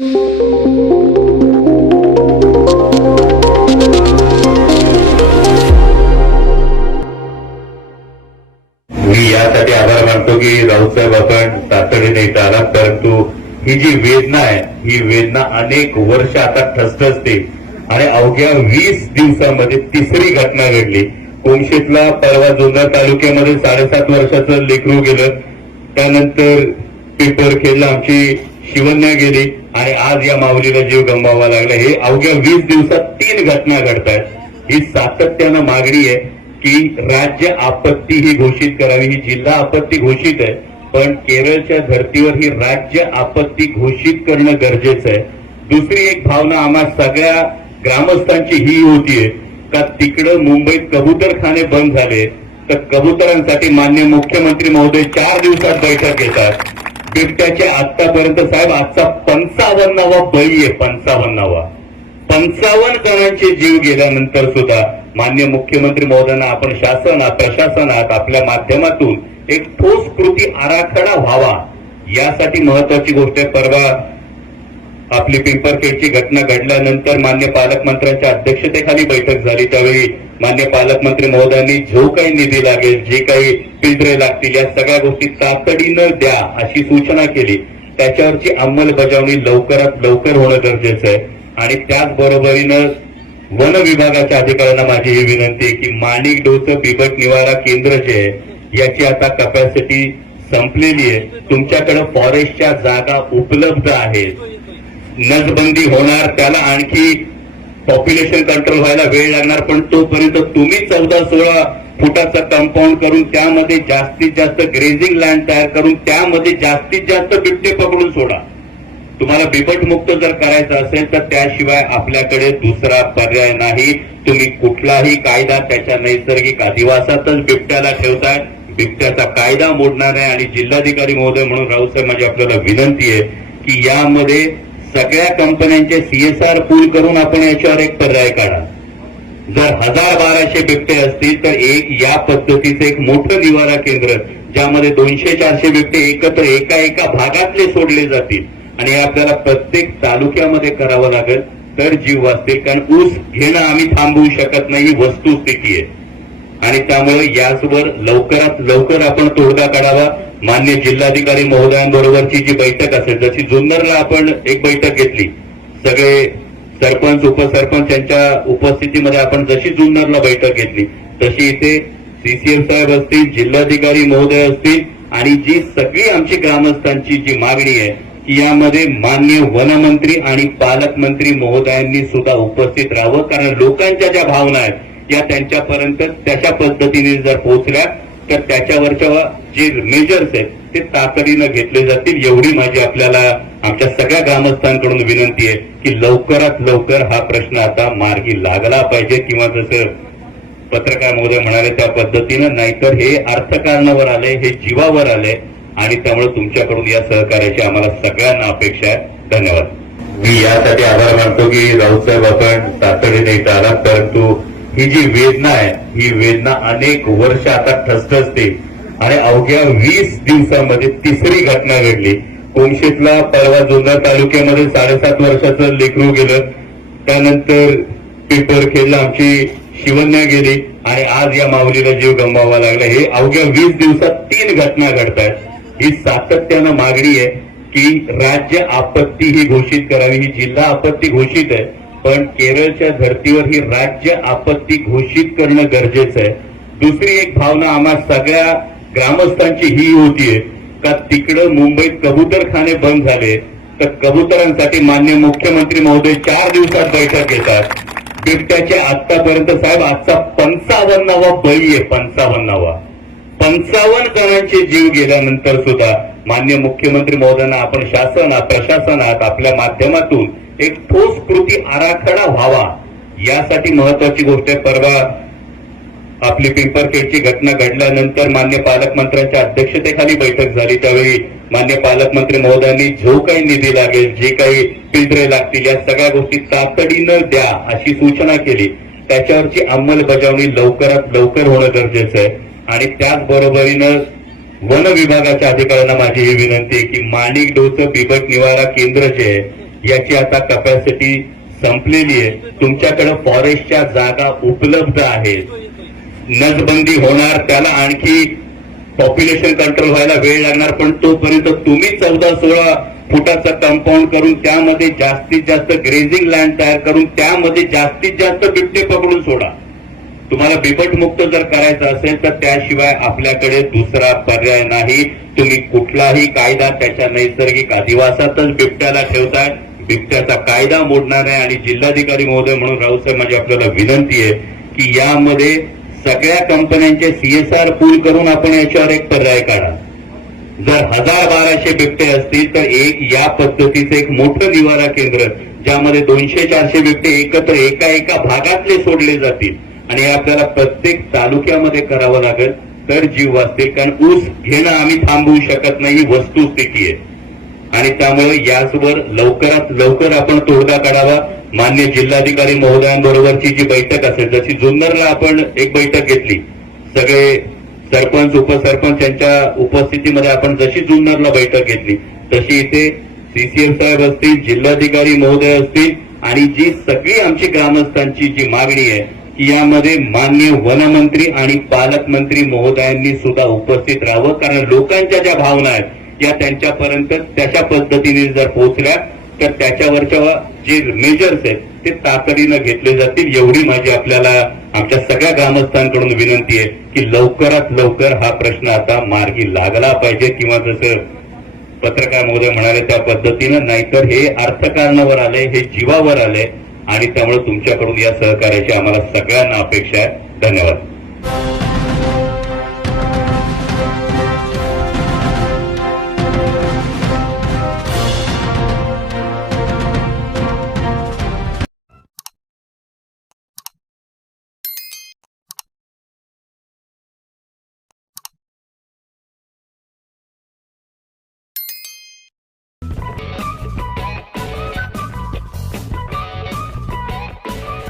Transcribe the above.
मी यासाठी आभार मानतो की राऊतसाहेब आपण तातडीने इथं आलात परंतु ही जी वेदना आहे ही वेदना अनेक वर्ष आता ठसठसते. आणि अवघ्या वीस दिवसामध्ये तिसरी घटना घडली. कोमशेतला परवा जुन्नर तालुक्यामध्ये साडेसात वर्षाचं लेकरू गेलं. त्यानंतर पेपर खेळला आमची शिवन्या गेली. आणि आज या माऊलीला जीव गमवावा लागला. हे अवघ्या वीस दिवसात तीन घटना घडतात ही सातत्यानं मागणी आहे की राज्य आपत्ती ही घोषित करावी. ही जिल्हा आपत्ती घोषित आहे. पण केरळच्या धर्तीवर ही राज्य आपत्ती घोषित करणं गरजेचं आहे. दुसरी एक भावना आम्हा सगळ्या ग्रामस्थांची ही होतीये का तिकडं मुंबईत कबूतरखाने बंद झाले. तर कबुतरांसाठी मान्य मुख्यमंत्री महोदय चार दिवसात बैठक घेतात. बिबट्याचे आतापर्यंत साहेब आजचा पंचावन्नावा बळी आहे पंचावन्नावा. पंचावन्न जणांचे जीव गेल्यानंतर सुद्धा मान्य मुख्यमंत्री महोदयांना आपण शासनात प्रशासनात आपल्या माध्यमातून एक ठोस कृती आराखडा व्हावा. यासाठी महत्वाची गोष्ट आहे परवा आपली पिंपरखेडची घटना घडल्यानंतर मान्य पालकमंत्र्यांच्या अध्यक्षतेखाली बैठक झाली. त्यावेळी मान्य पालकमंत्री महोदयांनी जो काही निधी लागेल जे काही पिंजरे लागतील या सगळ्या गोष्टी तातडीनं द्या अशी सूचना केली. त्याच्यावरची अंमलबजावणी लवकरात लवकर होणं गरजेचं आहे. आणि त्याचबरोबरीनं वन विभागाच्या अधिकाऱ्यांना माझी ही विनंती आहे की माणिक डोचं बिबट निवारा केंद्र जे आहे याची आता कपॅसिटी संपलेली आहे. तुमच्याकडे फॉरेस्टच्या जागा उपलब्ध आहेत. नसबंदी होणार त्याला आणखी पॉप्युलेशन कंट्रोल व्हायला वेळ लागणार पण तोपर्यंत तुम्ही चौदा सोळा फुटाचा कंपाऊंड करून त्यामध्ये जास्तीत जास्त ग्रेझिंग लँड तयार करून त्यामध्ये जास्तीत जास्त बिबटे पकडून सोडा. तुम्हाला बिबट मुक्त जर करायचं असेल तर त्याशिवाय आपल्याकडे दुसरा पर्याय नाही. तुम्ही कुठलाही कायदा त्याच्या नैसर्गिक अधिवासातच बिबट्याला ठेवताय. बिबट्याचा कायदा मोडणार आहे आणि जिल्हाधिकारी महोदय म्हणून राऊसाहेब माझी आपल्याला विनंती आहे की यामध्ये सगळ्या कंपन्यांचे सीएसआर पूल करून आपण याच्यावर एक पर्याय काढा. जर हजार बाराशे बिबटे असतील तर एक या पद्धतीचं एक मोठं निवारा केंद्र ज्यामध्ये दोनशे चारशे बिबटे एकत्र एका एका भागातले सोडले जातील आणि आपल्याला प्रत्येक तालुक्यामध्ये करावं लागेल. तर जीव वाचतील कारण ऊस घेणं आम्ही थांबवू शकत नाही ही वस्तुस्थिती आहे. आणि त्यामुळे याचवर लवकरात लवकर आपण तोडगा काढावा. मान्य जिल्हाधिकारी महोदयांबरोबरची जी बैठक असेल जशी जुन्नरला आपण एक बैठक घेतली सगळे सरपंच उपसरपंच यांच्या उपस्थितीमध्ये आपण जशी जुन्नरला बैठक घेतली तशी इथे सीसीएम साहेब असतील जिल्हाधिकारी महोदय असतील आणि जी सगळी आमची ग्रामस्थांची जी मागणी आहे की यामध्ये मान्य वनमंत्री आणि पालकमंत्री महोदयांनी सुद्धा उपस्थित राहावं कारण लोकांच्या ज्या भावना आहेत या त्यांच्यापर्यंत त्याच्या पद्धतीने जर पोहोचल्या तर त्याच्यावरच्या जे मेजर्स आहेत ते तातडीनं घेतले जातील एवढी माझी आपल्याला आमच्या सगळ्या ग्रामस्थांकडून विनंती आहे की लवकरात लवकर हा प्रश्न आता मार्गी लागला पाहिजे किंवा जसं पत्रकार महोदय म्हणाले त्या पद्धतीनं नाहीतर हे अर्थकारणावर आले हे जीवावर आले आणि त्यामुळे तुमच्याकडून या सहकार्याची आम्हाला सगळ्यांना अपेक्षा आहे. धन्यवाद. मी यासाठी आभार मानतो की राऊतसाहेब आपण तातडीने इथं आलात परंतु ही जी वेदना आहे ही वेदना अनेक वर्ष आता ठसठसते. आणि अवघ्या वीस दिवसामध्ये तिसरी घटना घडली. कोमशेतला परवा जुन्नर तालुक्यामध्ये साडेसात वर्षाचं लेकरू गेलं. त्यानंतर पेपर खेळला आमची शिवन्या गेली. आणि आज या माऊलीला जीव गमवावा लागला. हे अवघ्या वीस दिवसात तीन घटना घडतात ही सातत्यानं मागणी आहे की राज्य आपत्ती ही घोषित करावी. ही जिल्हा आपत्ती घोषित आहे. पण केरळच्या धर्तीवर ही राज्य आपत्ती घोषित करणं गरजेचं आहे. दुसरी एक भावना आम्हा सगळ्या ग्रामस्थांची ही होतीये का तिकडं मुंबईत कबूतरखाने बंद झाले तर कबुतरांसाठी मान्य मुख्यमंत्री महोदय चार दिवसात बैठक घेतात. बिबट्याचे आतापर्यंत साहेब आजचा पंचावन्नावा बळी आहे पंचावन्नावा. पंचावन्न जणांचे जीव गेल्यानंतर सुद्धा मान्य मुख्यमंत्री महोदयांना आपण शासनात प्रशासनात आपल्या माध्यमातून एक ठोस कृती आराखडा व्हावा. यासाठी महत्वाची गोष्ट आहे परवा आपली पिंपरखेडची घटना घडल्यानंतर मान्य पालकमंत्र्यांच्या अध्यक्षतेखाली बैठक झाली. त्यावेळी मान्य पालकमंत्री महोदयांनी जो काही निधी लागेल जे काही पिंजरे लागतील या सगळ्या गोष्टी तातडीनं द्या अशी सूचना केली. त्याच्यावरची अंमलबजावणी लवकरात लवकर होणं गरजेचं आहे. आणि त्याचबरोबरीनं वन विभागाच्या अधिकाऱ्यांना माझी ही विनंती आहे की माणिक डोस बिबट निवारा केंद्र जे आहे याची आता कपॅसिटी संपलेली आहे. तुमच्याकडे फॉरेस्टच्या जागा उपलब्ध आहेत. नसबंदी होणार त्याला आणखी पॉप्युलेशन कंट्रोल व्हायला वेळ लागणार पण तोपर्यंत तुम्ही चौदा सोळा फुटाचं कंपाऊंड करून त्यामध्ये जास्तीत जास्त ग्रेझिंग लँड तयार करून त्यामध्ये जास्तीत जास्त बिबटे पकडून सोडा. तुम्हाला बिबटमुक्त जर करायचं असेल तर त्याशिवाय आपल्याकडे दुसरा पर्याय नाही. तुम्ही कुठलाही कायदा त्याच्या नैसर्गिक अधिवासातच बिबट्याला ठेवताय. बिबट्याचा कायदा मोडणार आहे आणि जिल्हाधिकारी महोदय म्हणून राऊसाहेब माझी आपल्याला विनंती आहे की यामध्ये सगळ्या कंपन्यांचे सीएसआर पूल करून आपण याच्यावर एक पर्याय काढा. जर हजार बाराशे बिबटे असतील तर एक या पद्धतीचं एक मोठं निवारा केंद्र ज्यामध्ये दोनशे चारशे बिबटे एकत्र एका एका भागातले सोडले जातील. आणि हे आपल्याला प्रत्येक तालुक्यामध्ये करावं लागेल. तर जीव वाचतील कारण ऊस घेणं आम्ही थांबवू शकत नाही ही वस्तुस्थिती आहे. आणि त्यामुळे याचवर लवकरात लवकर आपण तोडगा काढावा. मान्य जिल्हाधिकारी महोदयांबरोबरची जी बैठक असेल जशी जुन्नरला आपण एक बैठक घेतली. सगळे सरपंच उपसरपंच यांच्या उपस्थितीमध्ये आपण जशी जुन्नरला बैठक घेतली तशी इथे सीसीएम साहेब असतील जिल्हाधिकारी महोदय असतील आणि जी सगळी आमची ग्रामस्थांची जी मागणी आहे यामध्ये मान्य वनमंत्री आणि पालकमंत्री महोदयांनी सुद्धा उपस्थित राहावं कारण लोकांच्या ज्या भावना आहेत या त्यांच्यापर्यंत त्याच्या पद्धतीने जर पोहोचल्या तर त्याच्यावरच्या जे मेजर्स आहेत ते तातडीनं घेतले जातील. एवढी माझी आपल्याला आमच्या सगळ्या ग्रामस्थांकडून विनंती आहे की लवकरात लवकर हा प्रश्न आता मार्गी लागला पाहिजे किंवा जसं पत्रकार महोदय म्हणाले त्या पद्धतीनं नाहीतर हे अर्थकारणावर आले हे जीवावर आले आणि त्यामुळे तुमच्याकडून या सहकार्याची आम्हाला सगळ्यांना अपेक्षा आहे. धन्यवाद.